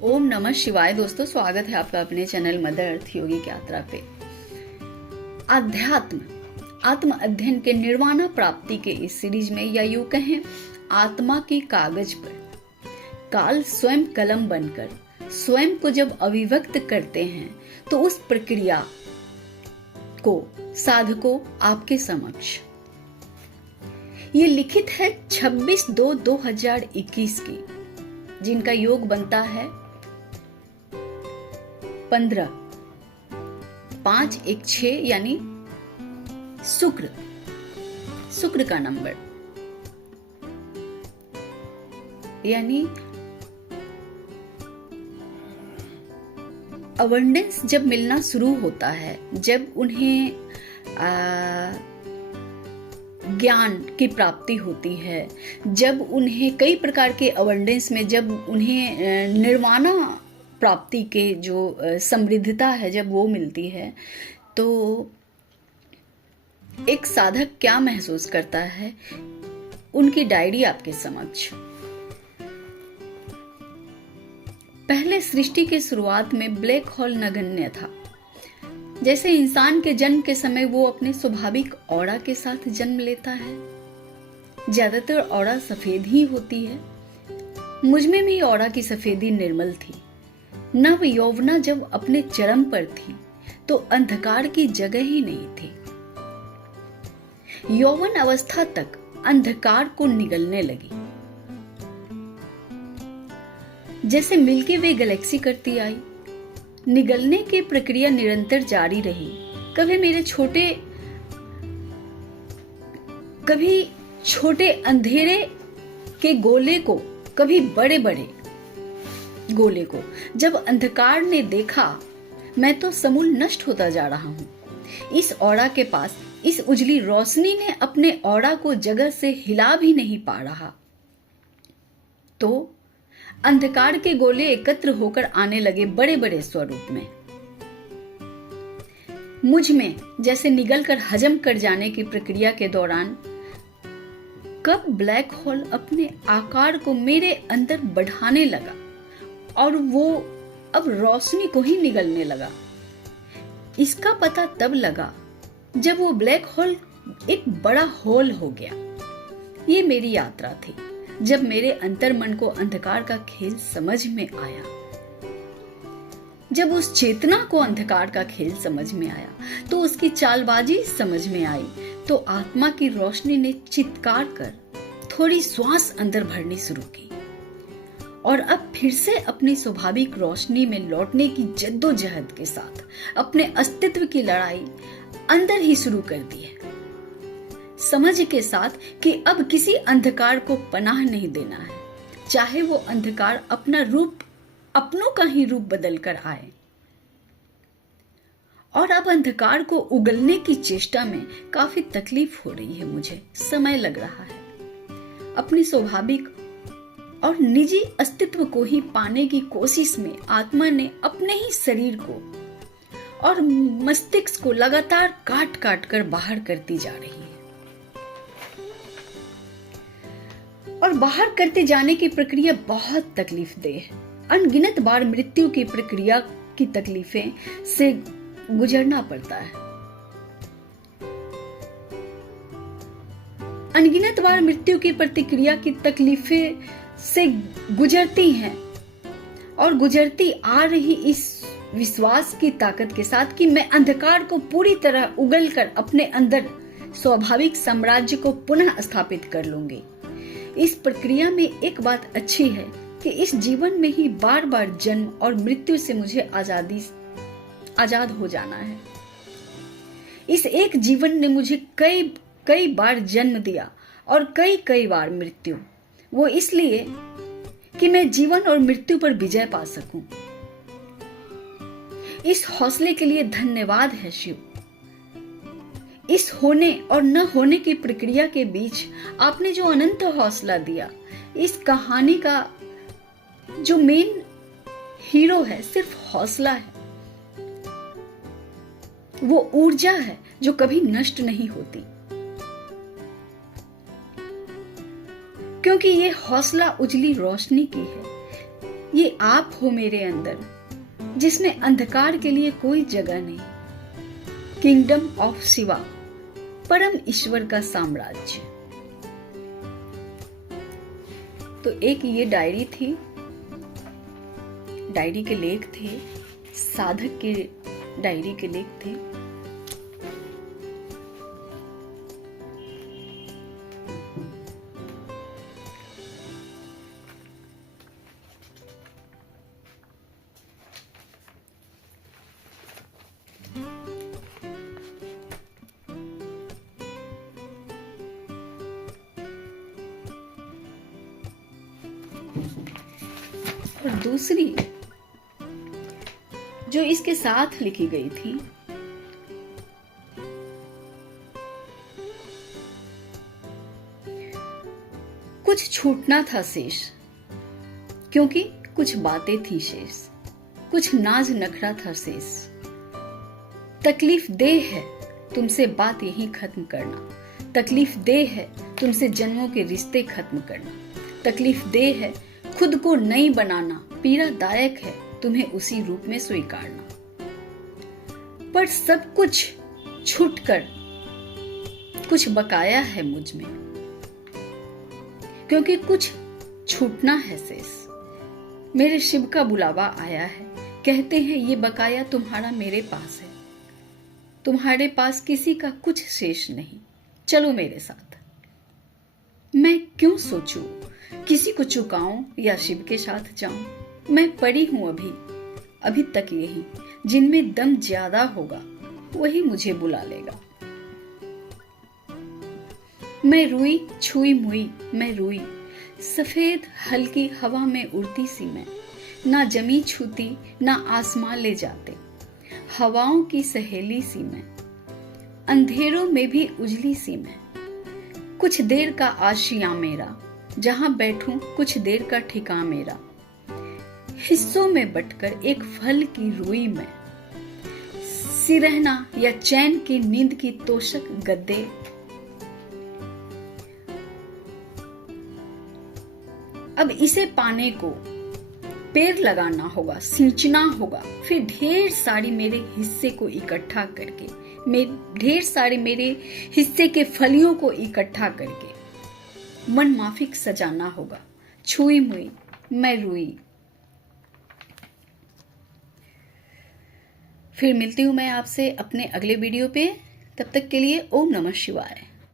ओम नमः शिवाय। दोस्तों, स्वागत है आपका अपने चैनल मदर अर्थ योगिक यात्रा पे। अध्यात्म आत्म अध्ययन के निर्वाणा प्राप्ति के इस सीरीज में, या यूं कहें आत्मा की कागज पर, काल स्वयं कलम बनकर स्वयं को जब अभिव्यक्त करते हैं तो उस प्रक्रिया को साधकों आपके समक्ष ये लिखित है 26/2/2021 की, जिनका योग बनता है 15/5/1/6 यानी शुक्र का नंबर, यानी अबंडेंस जब मिलना शुरू होता है, जब उन्हें ज्ञान की प्राप्ति होती है, जब उन्हें कई प्रकार के अबंडेंस में, जब उन्हें निर्वाणा प्राप्ति के जो समृद्धता है जब वो मिलती है, तो एक साधक क्या महसूस करता है। उनकी डायरी आपके समक्ष। पहले सृष्टि के शुरुआत में ब्लैक होल नगण्य था। जैसे इंसान के जन्म के समय वो अपने स्वाभाविक ऑरा के साथ जन्म लेता है। ज्यादातर ऑरा सफेद ही होती है। मुझ में भी ऑरा की सफेदी निर्मल थी। नव यौवना जब अपने चरम पर थी तो अंधकार की जगह ही नहीं थी। यौवन अवस्था तक अंधकार को निगलने लगी। जैसे मिल्की वे गैलेक्सी करती आई, निगलने की प्रक्रिया निरंतर जारी रही। कभी छोटे अंधेरे के गोले को, कभी बड़े बड़े गोले को। जब अंधकार ने देखा मैं तो समूल नष्ट होता जा रहा हूं, इस ऑरा के पास इस उजली रोशनी ने अपने ऑरा को जगह से हिला भी नहीं पा रहा, तो अंधकार के गोले एकत्र होकर आने लगे बड़े बड़े स्वरूप में। मुझ में जैसे निगल कर हजम कर जाने की प्रक्रिया के दौरान कब ब्लैक होल अपने आकार को मेरे अंदर बढ़ाने लगा और वो अब रोशनी को ही निगलने लगा। इसका पता तब लगा जब वो ब्लैक होल एक बड़ा होल हो गया। ये मेरी यात्रा थी, जब मेरे अंतर्मन को अंधकार का खेल समझ में आया। जब उस चेतना को अंधकार का खेल समझ में आया, तो उसकी चालबाजी समझ में आई, तो आत्मा की रोशनी ने चित्कार कर थोड़ी श्वास अंदर भरनी शुरू की और अब फिर से अपनी स्वाभाविक रोशनी में लौटने की जद्दोजहद के साथ अपने अस्तित्व की लड़ाई अंदर ही शुरू कर दी है, समझ के साथ कि अब किसी अंधकार को पनाह नहीं देना है, चाहे वो अंधकार अपना रूप, अपनों का ही रूप बदल कर आए। और अब अंधकार को उगलने की चेष्टा में काफी तकलीफ हो रही है, मुझे समय लग रहा है। अपनी स्वाभाविक और निजी अस्तित्व को ही पाने की कोशिश में आत्मा ने अपने ही शरीर को और मस्तिष्क को लगातार काट काट कर बाहर करती जा रही है। और बाहर करते जाने की प्रक्रिया बहुत तकलीफदेह है। अनगिनत बार मृत्यु की प्रक्रिया की तकलीफें से गुजरना पड़ता है। अनगिनत बार मृत्यु की प्रतिक्रिया की तकलीफें से गुजरती हैं और गुजरती आ रही इस विश्वास की ताकत के साथ कि मैं अंधकार को पूरी तरह उगल कर अपने अंदर स्वाभाविक साम्राज्य को पुनः स्थापित कर लूंगी। इस प्रक्रिया में एक बात अच्छी है कि इस जीवन में ही बार बार जन्म और मृत्यु से मुझे आजाद हो जाना है। इस एक जीवन ने मुझे कई बार जन्म दिया और कई बार मृत्यु। वो इसलिए कि मैं जीवन और मृत्यु पर विजय पा सकूं। इस हौसले के लिए धन्यवाद है शिव। इस होने और न होने की प्रक्रिया के बीच आपने जो अनंत हौसला दिया, इस कहानी का जो मेन हीरो है सिर्फ हौसला है। वो ऊर्जा है जो कभी नष्ट नहीं होती, क्योंकि ये हौसला उजली रोशनी की है। ये आप हो मेरे अंदर, जिसमें अंधकार के लिए कोई जगह नहीं। किंगडम ऑफ शिवा, परम ईश्वर का साम्राज्य। तो एक ये डायरी थी, डायरी के लेख थे, साधक के डायरी के लेख थे। और दूसरी जो इसके साथ लिखी गई थी, कुछ छूटना था शेष, क्योंकि कुछ बातें थी शेष, कुछ नाज नखरा था शेष। तकलीफ देह है तुमसे बात यही खत्म करना, तकलीफ देह है तुमसे जन्मों के रिश्ते खत्म करना, तकलीफ देह है खुद को नहीं बनाना, पीड़ादायक है तुम्हें उसी रूप में स्वीकारना। पर सब कुछ छूटकर कुछ बकाया है मुझ में, क्योंकि कुछ छूटना है शेष। मेरे शिव का बुलावा आया है, कहते हैं ये बकाया तुम्हारा मेरे पास है, तुम्हारे पास किसी का कुछ शेष नहीं, चलो मेरे साथ। मैं क्यों सोचूं किसी को चुकाऊं या शिव के साथ जाऊं। मैं पड़ी हूं अभी तक यही, जिनमें दम ज्यादा होगा वही मुझे बुला लेगा। मैं रुई छुई मुई, मैं रुई सफेद हल्की हवा में उड़ती सी मैं, ना जमी छूती ना आसमां ले जाते, हवाओं की सहेली सी मैं, अंधेरों में भी उजली सी मैं। कुछ देर का आशियां मेरा, जहां बैठूं कुछ देर का ठिकाना मेरा, हिस्सों में बटकर एक फल की रुई में, सिरहना या चैन की नींद की तोशक गद्दे। अब इसे पाने को पेड़ लगाना होगा, सींचना होगा, फिर ढेर सारी मेरे हिस्से को इकट्ठा करके, ढेर सारे मेरे हिस्से के फलियों को इकट्ठा करके मन माफिक सजाना होगा। छुई मुई मैं रुई। फिर मिलती हूं मैं आपसे अपने अगले वीडियो पे, तब तक के लिए ओम नमः शिवाय।